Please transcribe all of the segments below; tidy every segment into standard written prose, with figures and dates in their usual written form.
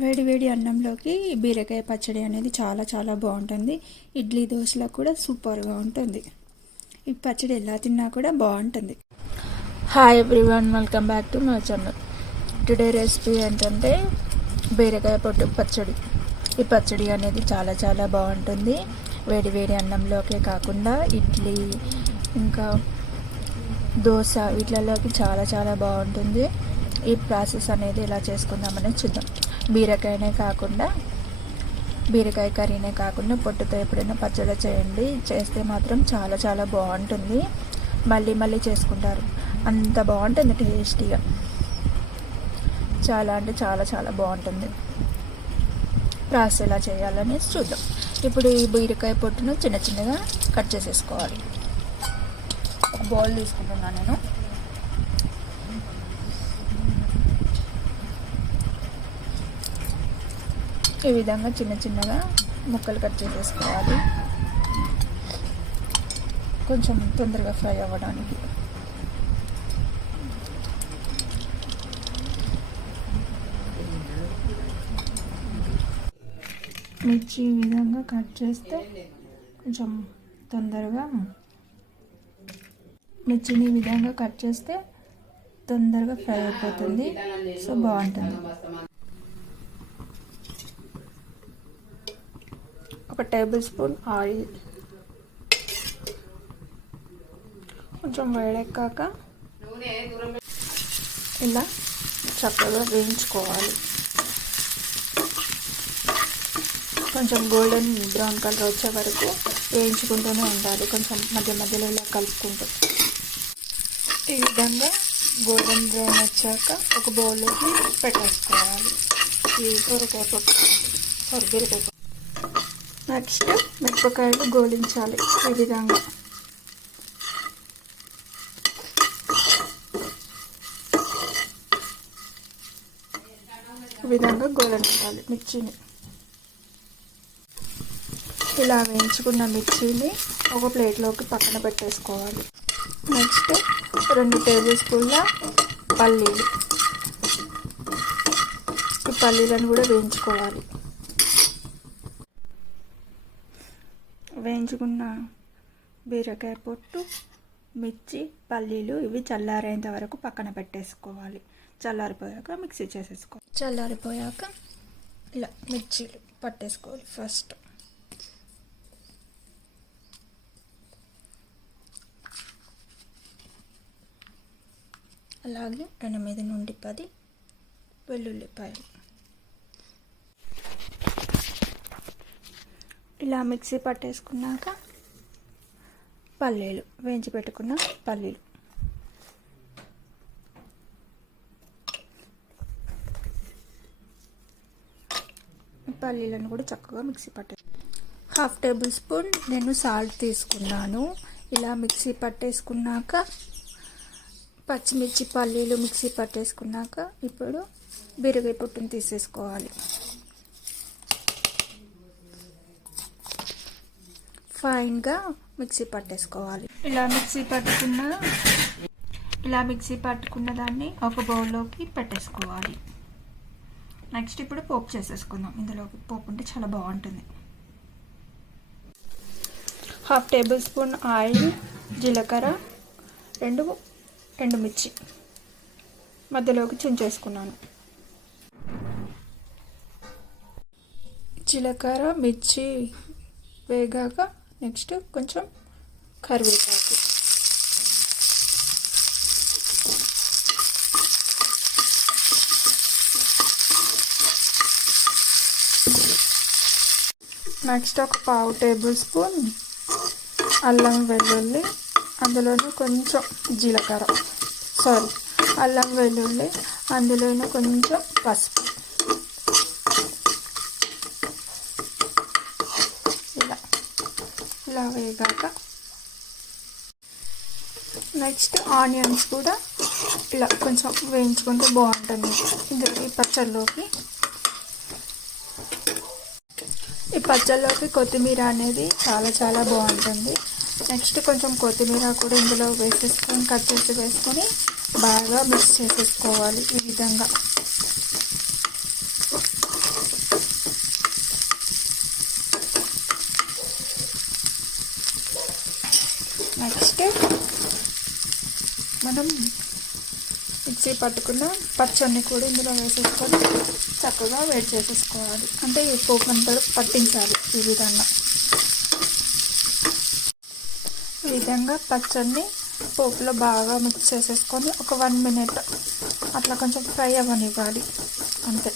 వేడి వేడి అన్నంలోకి బీరకాయ పచ్చడి అనేది చాలా చాలా బాగుంటుంది. ఇడ్లీ దోశలకు కూడా సూపర్గా ఉంటుంది. ఈ పచ్చడి ఎలా తిన్నా కూడా బాగుంటుంది. Hi everyone, welcome back to my channel. Today recipe ఏంటంటే బీరకాయ పొట్టు పచ్చడి. ఈ పచ్చడి అనేది చాలా చాలా బాగుంటుంది. వేడి వేడి అన్నంలోకే కాకుండా ఇడ్లీ ఇంకా దోశ వీటిలోకి చాలా చాలా బాగుంటుంది. ఈ ప్రాసెస్ అనేది ఎలా చేసుకుందామని చూద్దాం. బీరకాయ కర్రీనే కాకుండా పొట్టుతో ఎప్పుడైనా పచ్చడి చేయండి. చేస్తే మాత్రం చాలా చాలా బాగుంటుంది. మళ్ళీ మళ్ళీ చేసుకుంటారు, అంత బాగుంటుంది టేస్టీగా. చాలా అంటే చాలా చాలా బాగుంటుంది. ప్రాసెస్ ఎలా చేయాలని చూద్దాం. ఇప్పుడు ఈ బీరకాయ పొట్టును చిన్న చిన్నగా కట్ చేసేసుకోవాలి. ఒక బౌల్ తీసుకుంటున్నాను నేను. ఈ విధంగా చిన్న చిన్నగా ముక్కలు కట్ చేసేసుకోవాలి, కొంచెం తొందరగా ఫ్రై అవ్వడానికి. మిర్చి ఈ విధంగా కట్ చేస్తే కొంచెం తొందరగా మిర్చిని ఈ విధంగా కట్ చేస్తే తొందరగా ఫ్రై అయిపోతుంది. సో బాగుంటుంది. ఒక టేబుల్ స్పూన్ ఆయిల్, కొంచెం వేడెక్కాక ఇలా చక్కగా వేయించుకోవాలి. కొంచెం గోల్డెన్ బ్రౌన్ కలర్ వచ్చే వరకు వేయించుకుంటూనే ఉండాలి, కొంచెం మధ్య మధ్యలో ఇలా కలుపుకుంటూ. ఈ విధంగా గోల్డెన్ బ్రౌన్ వచ్చాక ఒక బౌల్లోకి పెట్టేసుకోవాలి ఈ బీరకాయ పొట్టు. నెక్స్ట్ మిరపకాయలు గోలించాలి. ఈ విధంగా గోలించాలి మిర్చిని. ఇలా వేయించుకున్న మిర్చిని ఒక ప్లేట్లోకి పక్కన పెట్టేసుకోవాలి. నెక్స్ట్ 2 టేబుల్ స్పూన్ల పల్లీలు. ఈ పల్లీలను కూడా వేయించుకోవాలి. వేయించుకున్న బీరకాయ పొట్టు, మిర్చి, పల్లీలు ఇవి చల్లారేంత వరకు పక్కన పెట్టేసుకోవాలి. చల్లారిపోయాక మిక్సీ చేసేసుకోవాలి. చల్లారిపోయాక ఇలా మిర్చీలు పట్టేసుకోవాలి. ఫస్ట్ అలాగే 8 నుండి 10 వెల్లుల్లిపాయలు. ఇలా మిక్సీ పట్టేసుకున్నాక పల్లీలు, వేయించి పెట్టుకున్న పల్లీలు. పల్లీలను కూడా చక్కగా మిక్సీ పట్టే. 1/2 టేబుల్ స్పూన్ నేను సాల్ట్ తీసుకున్నాను. ఇలా మిక్సీ పట్టేసుకున్నాక పచ్చిమిర్చి, పల్లీలు మిక్సీ పట్టేసుకున్నాక ఇప్పుడు బీరకాయ పొట్టును తీసేసుకోవాలి. ఫైన్గా మిక్సీ పట్టేసుకోవాలి. ఇలా మిక్సీ పట్టుకున్న దాన్ని ఒక బౌల్లోకి పెట్టేసుకోవాలి. నెక్స్ట్ ఇప్పుడు పోపు చేసేసుకుందాం. ఇందులోకి పోపు ఉంటే చాలా బాగుంటుంది. 1/2 టేబుల్ స్పూన్ ఆయిల్, జీలకర్ర, 2 ఎండుమిర్చి మధ్యలోకి చుంచేసుకున్నాను. జీలకర్ర, మిర్చి వేగాక నెక్స్ట్ కొంచెం కరివేపాకు, నెక్స్ట్ ఒక 1/2 టేబుల్ స్పూన్ అల్లం వెల్లుల్లి, అందులోనూ కొంచెం అల్లం వెల్లుల్లి, అందులోనూ కొంచెం పసుపు. ఇలా వేగాక నెక్స్ట్ ఆనియన్స్ కూడా ఇలా కొంచెం వేయించుకుంటే బాగుంటుంది. ఈ పచ్చళ్ళలోకి కొత్తిమీర అనేది చాలా చాలా బాగుంటుంది. నెక్స్ట్ కొంచెం కొత్తిమీర కూడా ఇందులో వేసేసుకొని కట్ చేసి వేసుకొని బాగా మిక్స్ చేసేసుకోవాలి. ఈ విధంగా ఇప్పటికే మనం మిక్సీ పట్టుకున్న పచ్చడిని కూడా ఇందులో వేసేసుకొని చక్కగా వేడి చేసేసుకోవాలి. అంటే ఈ పోపు అంతా పట్టించాలి. ఈ విధంగా పచ్చడిని పోపులో బాగా మిక్స్ చేసేసుకొని ఒక 1 మినిట్ అట్లా కొంచెం ఫ్రై అవ్వనివ్వాలి అంతే.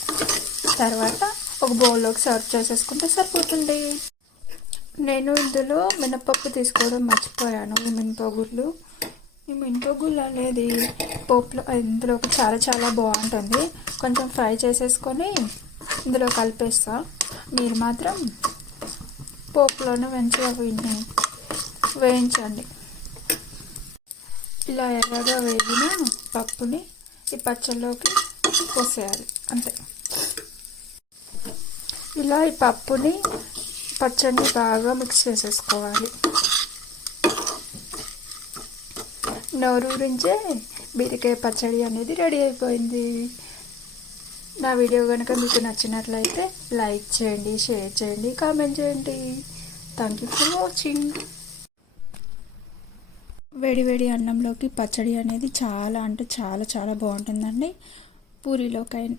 తర్వాత ఒక బౌల్లోకి సర్వ్ చేసేసుకుంటే సరిపోతుంది. నేను ఇందులో మినపప్పు తీసుకోవడం మర్చిపోయాను. ఈ మినపగుళ్ళు అనేది పోపులో ఇందులోకి చాలా చాలా బాగుంటుంది. కొంచెం ఫ్రై చేసేసుకొని ఇందులో కలిపేస్తా. మీరు మాత్రం పోపులోనే మంచిగా వేయించండి. ఇలా ఎర్రగా వేగిన పప్పుని ఈ పచ్చళ్ళలోకి పోసేయాలి అంతే. ఇలా ఈ పచ్చడిని బాగా మిక్స్ చేసేసుకోవాలి. నోరూరించే బీరకాయ పచ్చడి అనేది రెడీ అయిపోయింది. నా వీడియో కనుక మీకు నచ్చినట్లయితే లైక్ చేయండి, షేర్ చేయండి, కామెంట్ చేయండి. Thank you for watching. వేడి అన్నంలోకి పచ్చడి అనేది చాలా అంటే చాలా చాలా బాగుంటుందండి. పూరీలోకైనా